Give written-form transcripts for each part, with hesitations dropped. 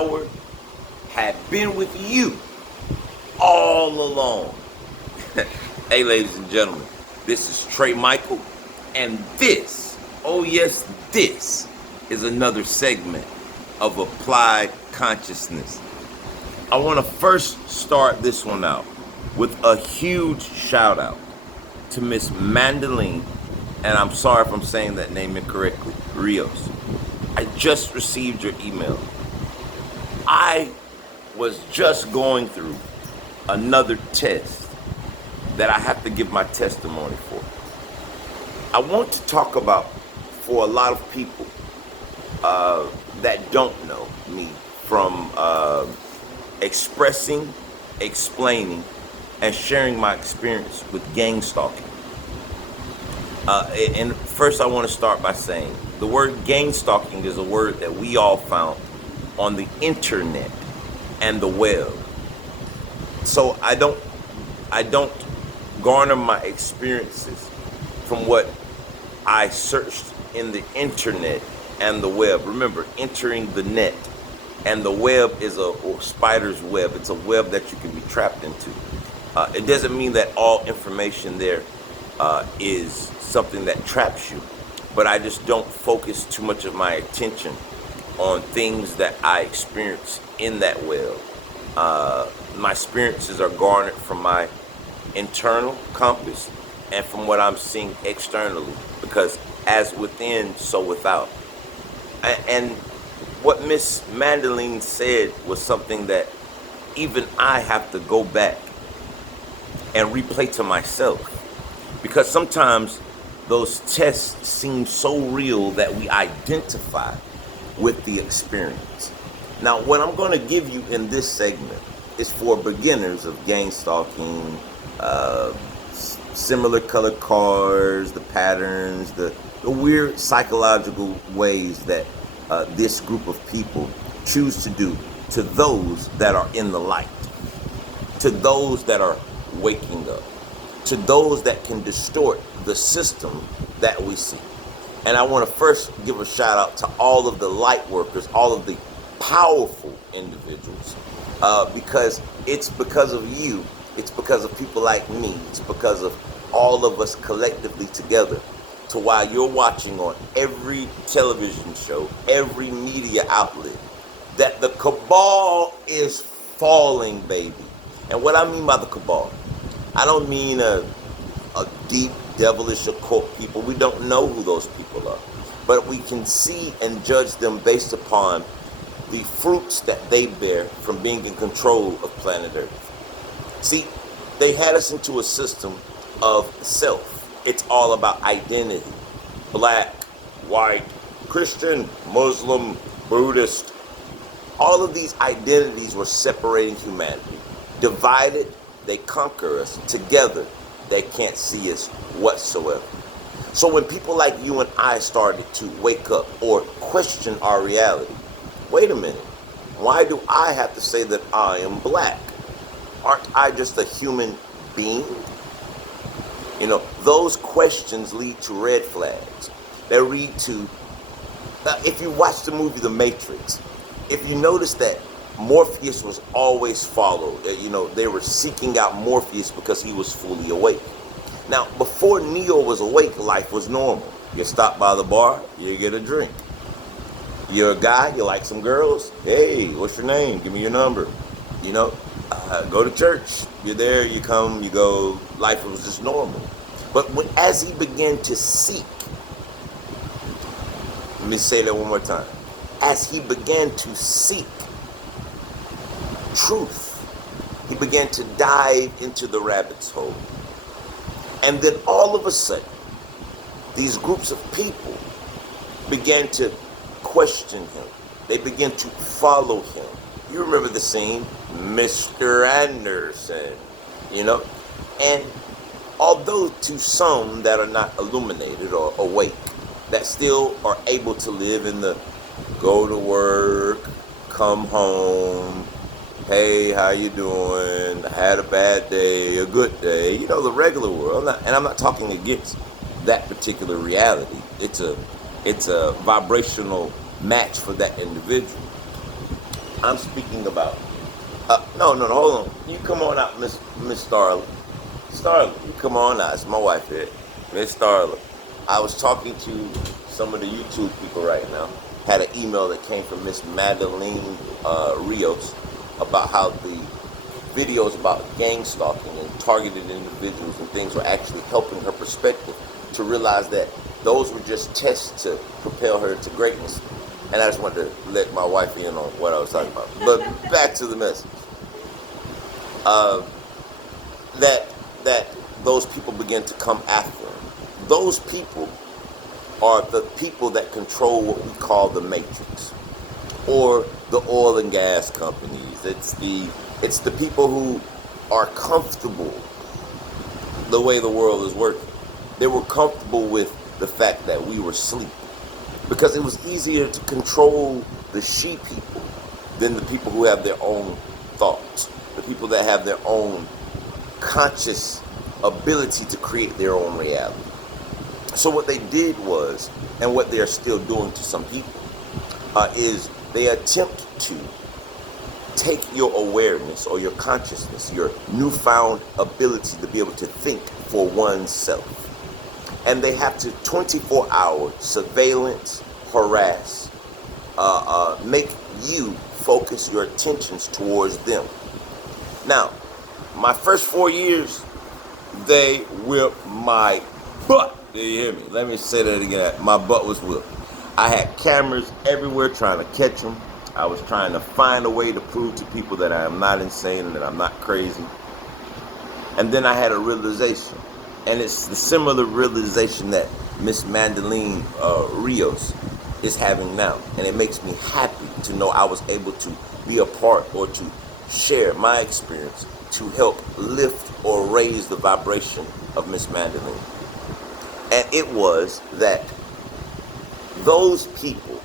power had been with you all along. Hey, ladies and gentlemen, this is Trey Michael, and this, oh yes, this is another segment of Applied Consciousness. I want to first start this one out with a huge shout out to Miss Mandeline, and I'm sorry if I'm saying that name incorrectly, Rios. I just received your email. I was just going through another test that I have to give my testimony for. I want to talk about, for a lot of people that don't know me, from expressing, explaining, and sharing my experience with gang stalking. And first I want to start by saying the word gang stalking is a word that we all found on the internet and the web. So I don't garner my experiences from what I searched in the internet and the web. Remember, entering the net and the web is a spider's web. It's a web that you can be trapped into. It doesn't mean that all information there is something that traps you, but I just don't focus too much of my attention on things that I experience in that web. My experiences are garnered from my internal compass and from what I'm seeing externally, because as within, so without. And what Miss Mandeline said was something that even I have to go back and replay to myself, because sometimes those tests seem so real that we identify with the experience. Now, what I'm going to give you in this segment is for beginners of gang stalking, similar colored cars, the patterns, the weird psychological ways that this group of people choose to do to those that are in the light, to those that are waking up, to those that can distort the system that we see. And I want to first give a shout out to all of the light workers, all of the powerful individuals, because it's because of you, it's because of people like me, it's because of all of us collectively together, to why you're watching on every television show, every media outlet, that the cabal is falling, baby. And what I mean by the cabal, I don't mean a deep, devilish, occult people. We don't know who those people are. But we can see and judge them based upon the fruits that they bear from being in control of planet Earth. See, they had us into a system of self. It's all about identity. Black, white, Christian, Muslim, Buddhist. All of these identities were separating humanity. Divided, they conquer us. Together, they can't see us whatsoever. So when people like you and I started to wake up or question our reality, wait a minute, why do I have to say that I am black? Aren't I just a human being? You know, those questions lead to red flags. They lead to, if you watch the movie The Matrix, if you notice that Morpheus was always followed, they were seeking out Morpheus because he was fully awake. Now, before Neo was awake, life was normal. You stop by the bar, you get a drink. You're a guy, you like some girls. Hey, what's your name? Give me your number. Go to church. You're there, you come, you go. Life was just normal. But as he began to seek, let me say that one more time. As he began to seek truth, he began to dive into the rabbit's hole. And then all of a sudden, these groups of people began to question him. They began to follow him. You remember the scene, Mr. Anderson, And although to some that are not illuminated or awake, that still are able to live in the go to work, come home, hey, how you doing? I had a bad day, a good day, the regular world. I'm not talking against that particular reality. It's a vibrational match for that individual. I'm speaking about. No, hold on. You come on out, Miss Starla. Starla, you come on out. It's my wife here, Miss Starla. I was talking to some of the YouTube people right now. Had an email that came from Miss Madeline Rios about how the videos about gang stalking and targeted individuals and things were actually helping her perspective to realize that those were just tests to propel her to greatness. And I just wanted to let my wife in on what I was talking about. But back to the message. That those people begin to come after him. Those people are the people that control what we call the matrix, or the oil and gas companies. It's the people who are comfortable the way the world is working. They were comfortable with the fact that we were asleep, because it was easier to control the she people than the people who have their own thoughts, the people that have their own conscious ability to create their own reality. So what they did was, and what they are still doing to some people, is they attempt to take your awareness or your consciousness, your newfound ability to be able to think for oneself. And they have to 24-hour surveillance, harass, make you focus your attentions towards them. Now, my first 4 years, they whipped my butt. Do you hear me? Let me say that again. My butt was whipped. I had cameras everywhere trying to catch them. I was trying to find a way to prove to people that I am not insane and that I'm not crazy. And then I had a realization. And it's the similar realization that Miss Mandeline Rios is having now. And it makes me happy to know I was able to be a part or to share my experience to help lift or raise the vibration of Miss Mandeline. And it was that those people,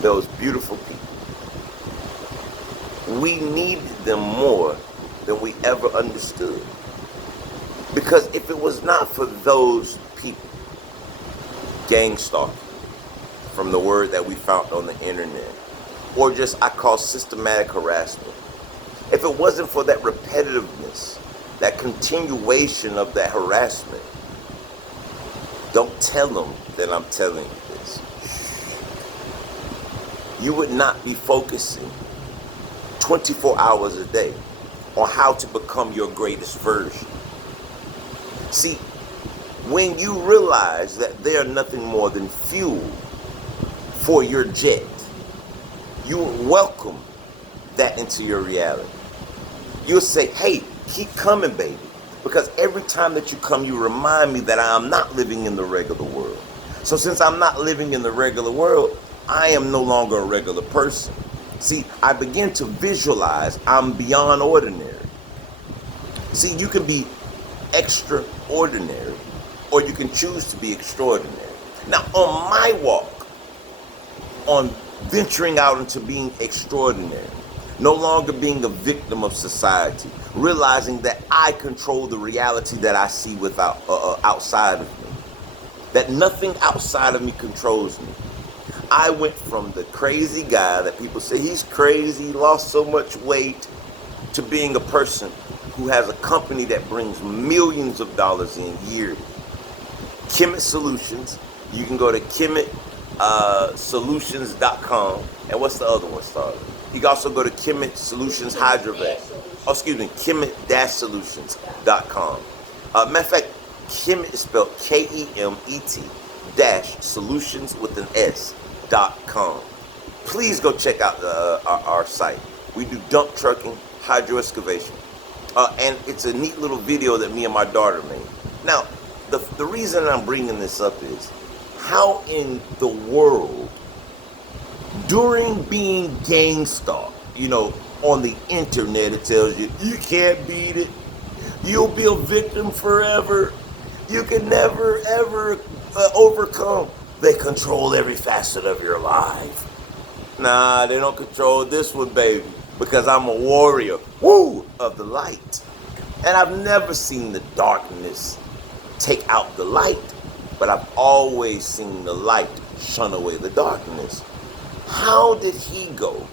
those beautiful people, we needed them more than we ever understood. Because if it was not for those people, gang stalking, from the word that we found on the internet, or just I call systematic harassment, if it wasn't for that repetitiveness, that continuation of that harassment, don't tell them that I'm telling you this. You would not be focusing 24 hours a day on how to become your greatest version. See, when you realize that they are nothing more than fuel for your jet, you will welcome that into your reality. You'll say, hey, keep coming, baby. Because every time that you come, you remind me that I am not living in the regular world. So since I'm not living in the regular world, I am no longer a regular person. See, I begin to visualize I'm beyond ordinary. See, you can be extraordinary, or you can choose to be extraordinary. Now, on my walk, on venturing out into being extraordinary, no longer being a victim of society, realizing that I control the reality that I see without outside of me, that nothing outside of me controls me. I went from the crazy guy that people say he's crazy, lost so much weight, to being a person who has a company that brings millions of dollars in yearly. Kemet Solutions. You can go to KemetSolutions.com. And what's the other one, Starla? You can also go to Kemet Solutions Hydravac. Kemet-Solutions.com. Matter of fact, Kemet is spelled KEMET-Solutions with an S.com. Please go check out our site. We do dump trucking, hydro excavation. And it's a neat little video that me and my daughter made. Now, the reason I'm bringing this up is, how in the world, during being gang stalked, on the internet, it tells you, you can't beat it, you'll be a victim forever, you can never, ever overcome. They control every facet of your life. Nah, they don't control this one, baby, because I'm a warrior, of the light. And I've never seen the darkness take out the light, but I've always seen the light shun away the darkness. How did he go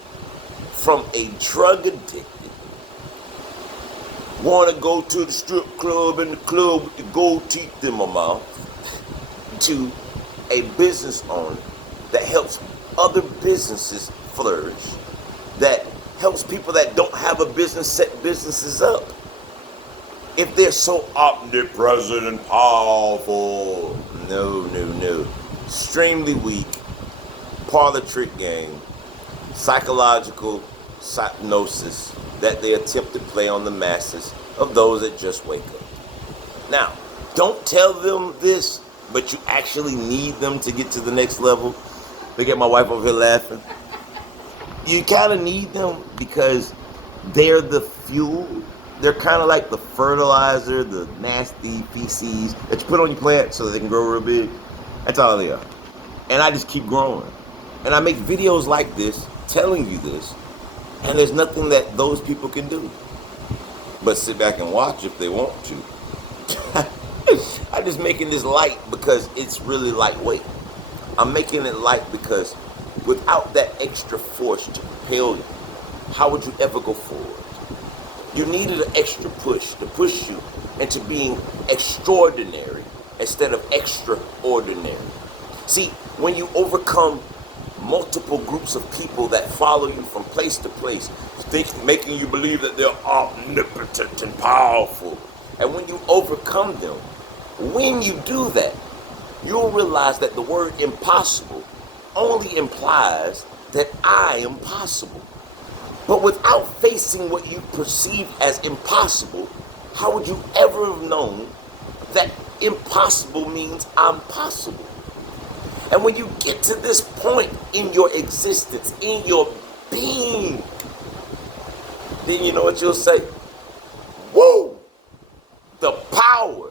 from a drug addicted, want to go to the strip club and the club with the gold teeth in my mouth, to a business owner that helps other businesses flourish, that helps people that don't have a business set businesses up? If they're so omnipresent and powerful, no. Extremely weak, part of the trick game, psychological hypnosis that they attempt to play on the masses of those that just wake up. Now, don't tell them this, but you actually need them to get to the next level. Look at my wife over here laughing. You kind of need them because they're the fuel. They're kind of like the fertilizer, the nasty feces that you put on your plant so that they can grow real big. That's all they are. And I just keep growing. And I make videos like this, telling you this, and there's nothing that those people can do but sit back and watch if they want to. I'm just making this light because it's really lightweight. I'm making it light because without that extra force to propel you, how would you ever go forward? You needed an extra push to push you into being extraordinary instead of extraordinary. See, when you overcome multiple groups of people that follow you from place to place, making you believe that they're omnipotent and powerful, and when you overcome them, when you do that, you'll realize that the word impossible only implies that I am possible. But without facing what you perceive as impossible, how would you ever have known that impossible means I'm possible? And when you get to this point in your existence, in your being, then you know what you'll say? Whoa! The power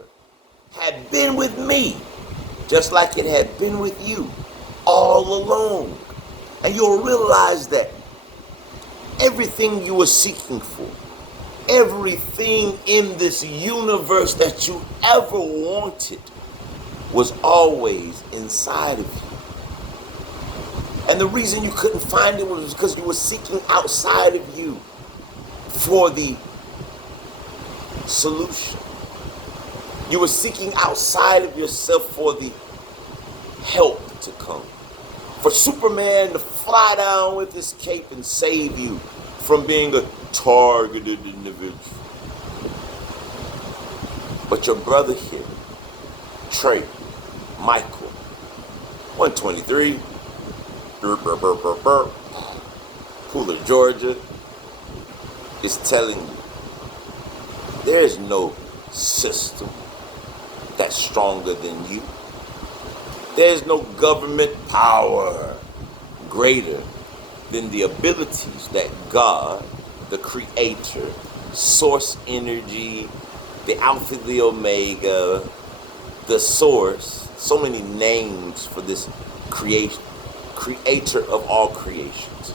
had been with me, just like it had been with you all along. And you'll realize that everything you were seeking for, everything in this universe that you ever wanted, was always inside of you. And the reason you couldn't find it was because you were seeking outside of you for the solution. You were seeking outside of yourself for the help to come. For Superman to fly down with his cape and save you from being a targeted individual. But your brother here, Trey, Michael, 123, Pooler, Georgia, is telling you there is no system that's stronger than you. There's no government power greater than the abilities that God, the Creator, Source Energy, the Alpha, the Omega, the Source, so many names for this Creator of all creations,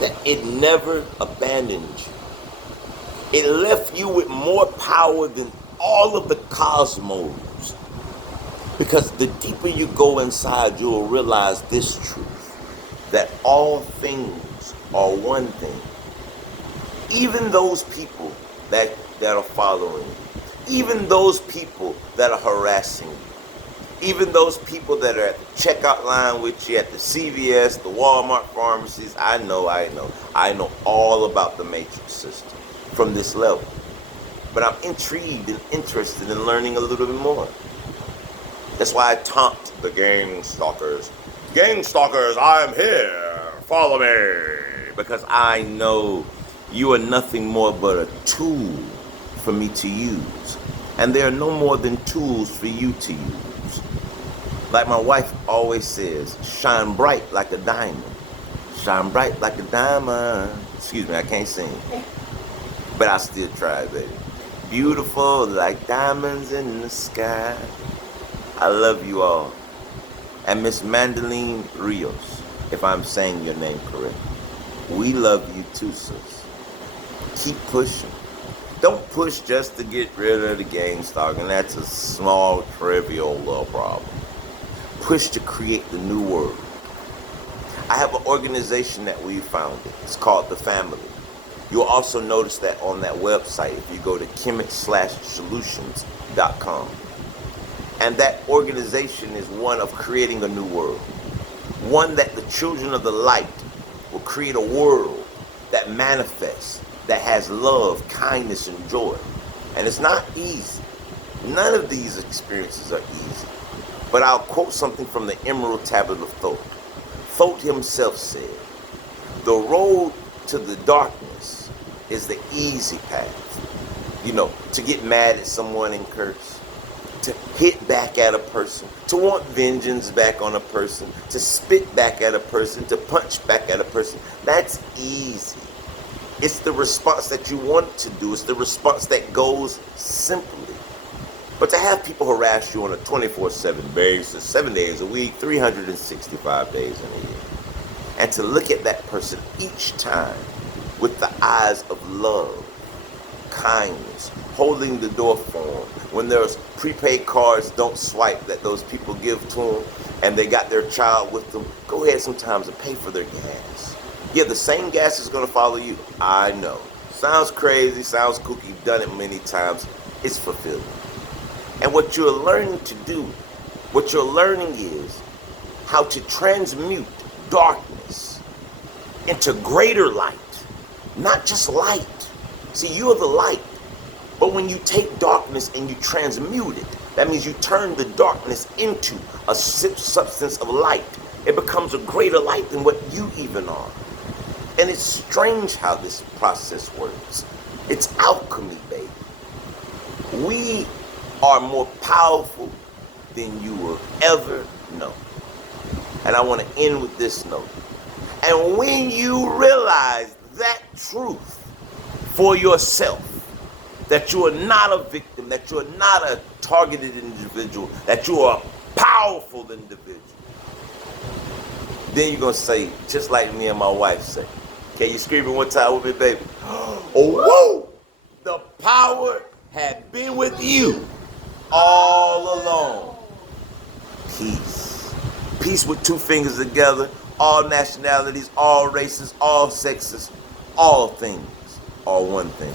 that it never abandoned you. It left you with more power than all of the cosmos. Because the deeper you go inside, you'll realize this truth, that all things are one thing. Even those people that are following you, even those people that are harassing you, even those people that are at the checkout line with you at the CVS, the Walmart pharmacies, I know all about the matrix system from this level. But I'm intrigued and interested in learning a little bit more. That's why I taunt the gang stalkers. Gang stalkers, I am here. Follow me. Because I know you are nothing more but a tool for me to use. And there are no more than tools for you to use. Like my wife always says, shine bright like a diamond. Shine bright like a diamond. Excuse me, I can't sing. But I still try, baby. Beautiful like diamonds in the sky. I love you all. And Miss Mandeline Rios, if I'm saying your name correct, we love you too, sis. Keep pushing. Don't push just to get rid of the gang stalking. That's a small, trivial little problem. Push to create the new world. I have an organization that we founded. It's called The Family. You'll also notice that on that website if you go to kemet/solutions.com. And that organization is one of creating a new world. One that the children of the light will create a world that manifests, that has love, kindness, and joy. And it's not easy. None of these experiences are easy. But I'll quote something from the Emerald Tablet of Thoth. Thoth himself said, "The road to the darkness is the easy path." You know, to get mad at someone and curse, to hit back at a person, to want vengeance back on a person, to spit back at a person, to punch back at a person. That's easy. It's the response that you want to do. It's the response that goes simply. But to have people harass you on a 24/7 basis, 7 days a week, 365 days in a year, and to look at that person each time with the eyes of love, kindness, holding the door for them. When there's prepaid cards, don't swipe, that those people give to them, and they got their child with them, go ahead sometimes and pay for their gas. Yeah, the same gas is going to follow you. I know. Sounds crazy, sounds kooky, you've done it many times. It's fulfilling. And what you're learning to do, what you're learning is how to transmute darkness into greater light, not just light. See, you're the light. But when you take darkness and you transmute it, that means you turn the darkness into a substance of light. It becomes a greater light than what you even are. And it's strange how this process works. It's alchemy, baby. We are more powerful than you will ever know. And I want to end with this note. And when you realize that truth for yourself, that you are not a victim, that you are not a targeted individual, that you are a powerful individual, then you're going to say, just like me and my wife say, can you scream it one time with me, baby? Oh, whoa! The power had been with you all along. Peace. Peace with two fingers together, all nationalities, all races, all sexes, all things are one thing.